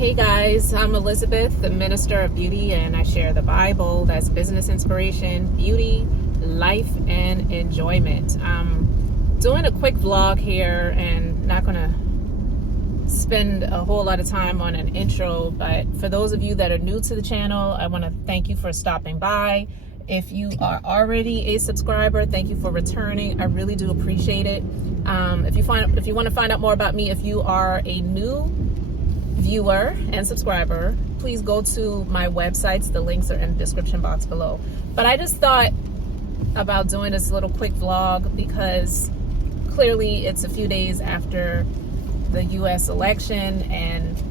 Hey guys, I'm Elizabeth, the Minister of Beauty, and I share the Bible. That's business inspiration, beauty, life, and enjoyment. I'm doing a quick vlog here and not going to spend a whole lot of time on an intro, but for those of you that are new to the channel, I want to thank you for stopping by. If you are already a subscriber, thank you for returning. I really do appreciate it. If you want to find out more about me, if you are a new viewer and subscriber, please go to my websites. The links are in the description box below. But I just thought about doing this little quick vlog because clearly it's a few days after the US election and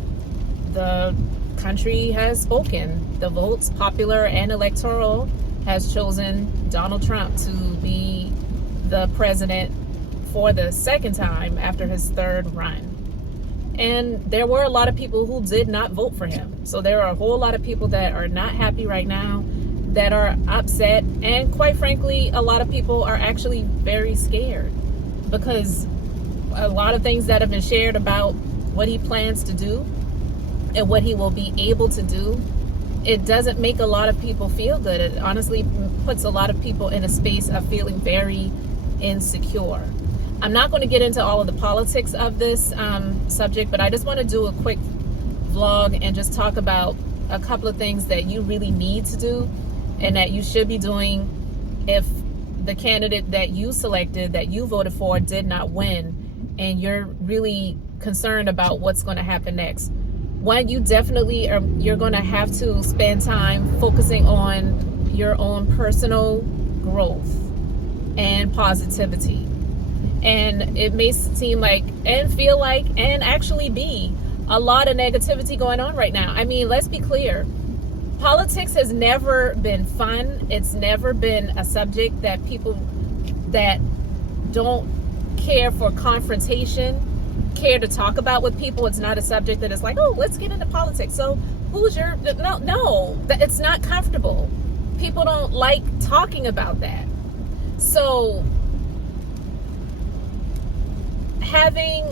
the country has spoken. The votes, popular and electoral, has chosen Donald Trump to be the president for the second time after his third run. And there were a lot of people who did not vote for him. So there are a whole lot of people that are not happy right now, that are upset. And quite frankly, a lot of people are actually very scared because a lot of things that have been shared about what he plans to do and what he will be able to do, it doesn't make a lot of people feel good. It honestly puts a lot of people in a space of feeling very insecure. I'm not going to get into all of the politics of this subject, but I just want to do a quick vlog and just talk about a couple of things that you really need to do and that you should be doing if the candidate that you selected, that you voted for, did not win, and you're really concerned about what's going to happen next. One, you definitely you're going to have to spend time focusing on your own personal growth and positivity. And it may seem like and feel like and actually be a lot of negativity going on right now. I mean, let's be clear. Politics has never been fun. It's never been a subject that people that don't care for confrontation care to talk about with people. It's not a subject that is like, oh, let's get into politics. So who's your no, it's not comfortable. People don't like talking about that. So having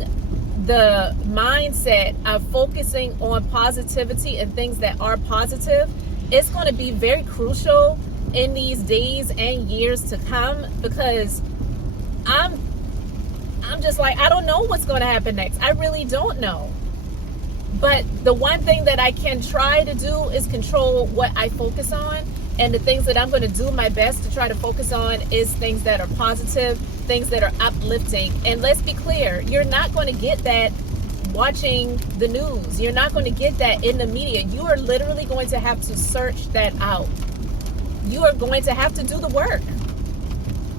the mindset of focusing on positivity and things that are positive is going to be very crucial in these days and years to come, because I'm just like, I don't know what's going to happen next. I really don't know. But the one thing that I can try to do is control what I focus on. And the things that I'm going to do my best to try to focus on is things that are positive, things that are uplifting. And let's be clear, you're not going to get that watching the news. You're not going to get that in the media. You are literally going to have to search that out. You are going to have to do the work.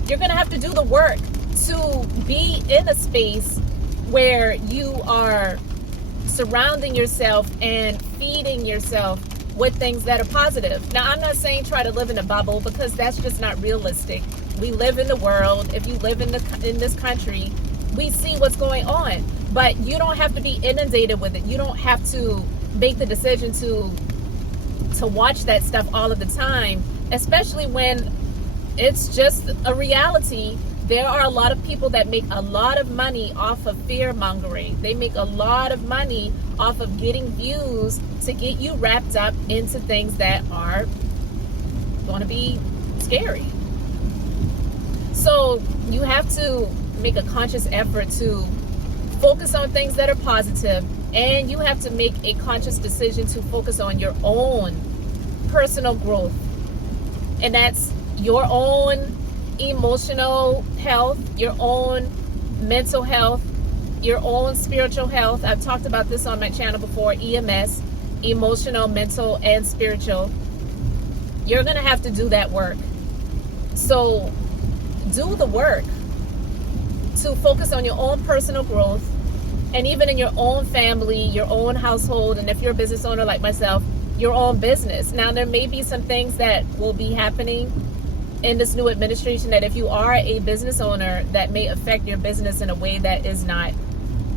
You're going to have to do the work to be in a space where you are surrounding yourself and feeding yourself with things that are positive. Now, I'm not saying try to live in a bubble, because that's just not realistic. We live in the world. If you live in this country, we see what's going on. But you don't have to be inundated with it. You don't have to make the decision to watch that stuff all of the time, especially when it's just a reality. There are a lot of people that make a lot of money off of fear mongering. They make a lot of money off of getting views to get you wrapped up into things that are going to be scary. So you have to make a conscious effort to focus on things that are positive, and you have to make a conscious decision to focus on your own personal growth. And that's your own emotional health, your own mental health, your own spiritual health. I've talked about this on my channel before, EMS, emotional, mental, and spiritual. You're going to have to do that work. So do the work to focus on your own personal growth, and even in your own family, your own household, and if you're a business owner like myself, your own business. Now, there may be some things that will be happening in this new administration that if you are a business owner, that may affect your business in a way that is not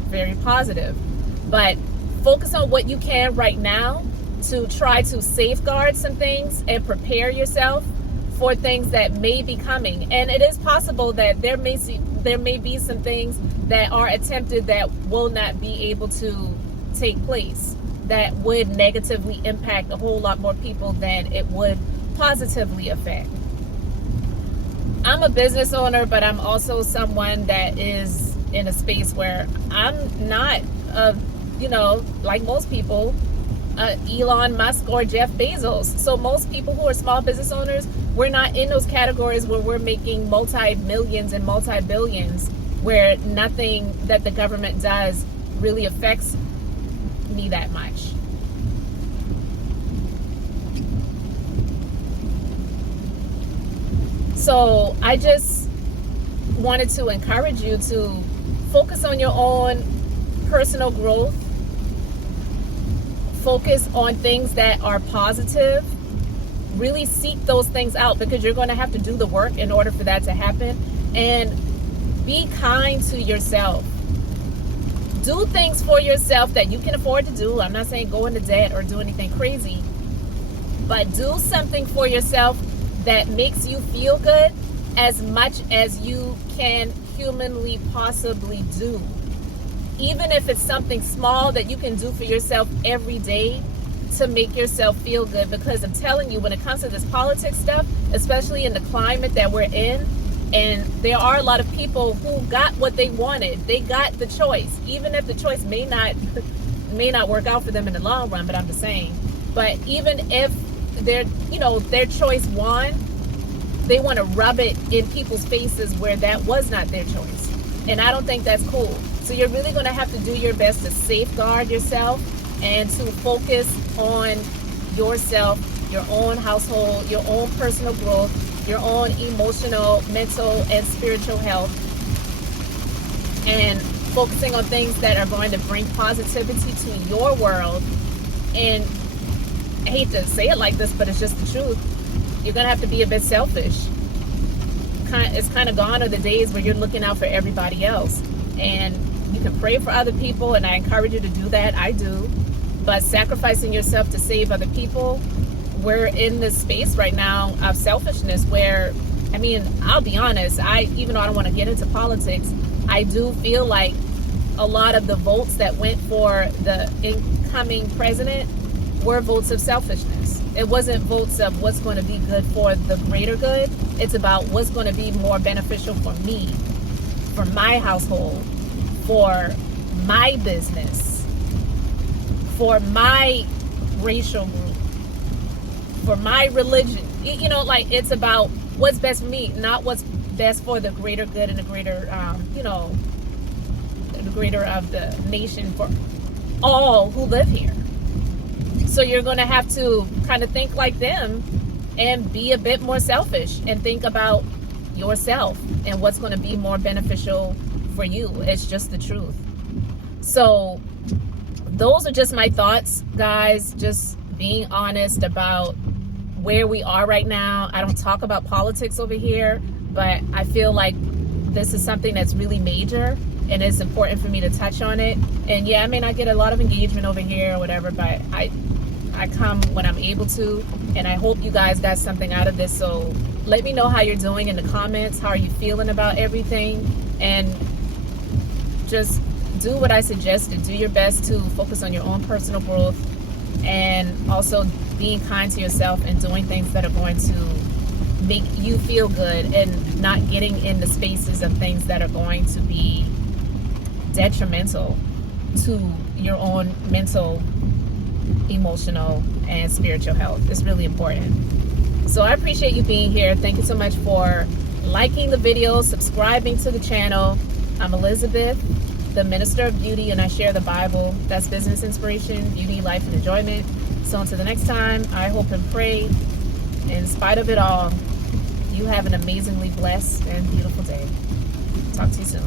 very positive. But focus on what you can right now to try to safeguard some things and prepare yourself for things that may be coming. And it is possible that there may be some things that are attempted that will not be able to take place. that would negatively impact a whole lot more people than it would positively affect. I'm a business owner, but I'm also someone that is in a space where I'm not, like most people, Elon Musk or Jeff Bezos. So most people who are small business owners, we're not in those categories where we're making multi-millions and multi-billions, where nothing that the government does really affects me that much. So I just wanted to encourage you to focus on your own personal growth. Focus on things that are positive. Really seek those things out, because you're going to have to do the work in order for that to happen. And be kind to yourself. Do things for yourself that you can afford to do. I'm not saying go into debt or do anything crazy, but do something for yourself that makes you feel good as much as you can humanly possibly do. Even if it's something small that you can do for yourself every day to make yourself feel good. Because I'm telling you, when it comes to this politics stuff, especially in the climate that we're in, and there are a lot of people who got what they wanted. They got the choice, even if the choice may not work out for them in the long run, but I'm just saying. But even if their choice won, they want to rub it in people's faces where that was not their choice. And I don't think that's cool. So you're really going to have to do your best to safeguard yourself and to focus on yourself, your own household, your own personal growth, your own emotional, mental, and spiritual health, and focusing on things that are going to bring positivity to your world. And I hate to say it like this, but it's just the truth. You're going to have to be a bit selfish. It's kind of gone are the days where you're looking out for everybody else. And you can pray for other people, and I encourage you to do that. I do. But sacrificing yourself to save other people, we're in this space right now of selfishness where, I'll be honest, even though I don't want to get into politics, I do feel like a lot of the votes that went for the incoming president were votes of selfishness. It wasn't votes of what's going to be good for the greater good. It's about what's going to be more beneficial for me, for my household, for my business, for my racial group, for my religion. It's about what's best for me, not what's best for the greater good and the greater, the greater of the nation for all who live here. So you're going to have to kind of think like them and be a bit more selfish and think about yourself and what's going to be more beneficial for you. It's just the truth. So those are just my thoughts, guys. Just being honest about where we are right now. I don't talk about politics over here, but I feel like this is something that's really major, and it's important for me to touch on it. And yeah, I may not get a lot of engagement over here or whatever, but I come when I'm able to, and I hope you guys got something out of this. So let me know how you're doing in the comments. How are you feeling about everything? And just do what I suggested. Do your best to focus on your own personal growth, and also being kind to yourself and doing things that are going to make you feel good, and not getting in the spaces of things that are going to be detrimental to your own mental, emotional, and spiritual health. It's really important. So I appreciate you being here. Thank you so much for liking the video, subscribing to the channel. I'm Elizabeth, the Minister of Beauty, and I share the Bible. That's business inspiration, beauty, life, and enjoyment. So until the next time, I hope and pray, in spite of it all, you have an amazingly blessed and beautiful day. Talk to you soon.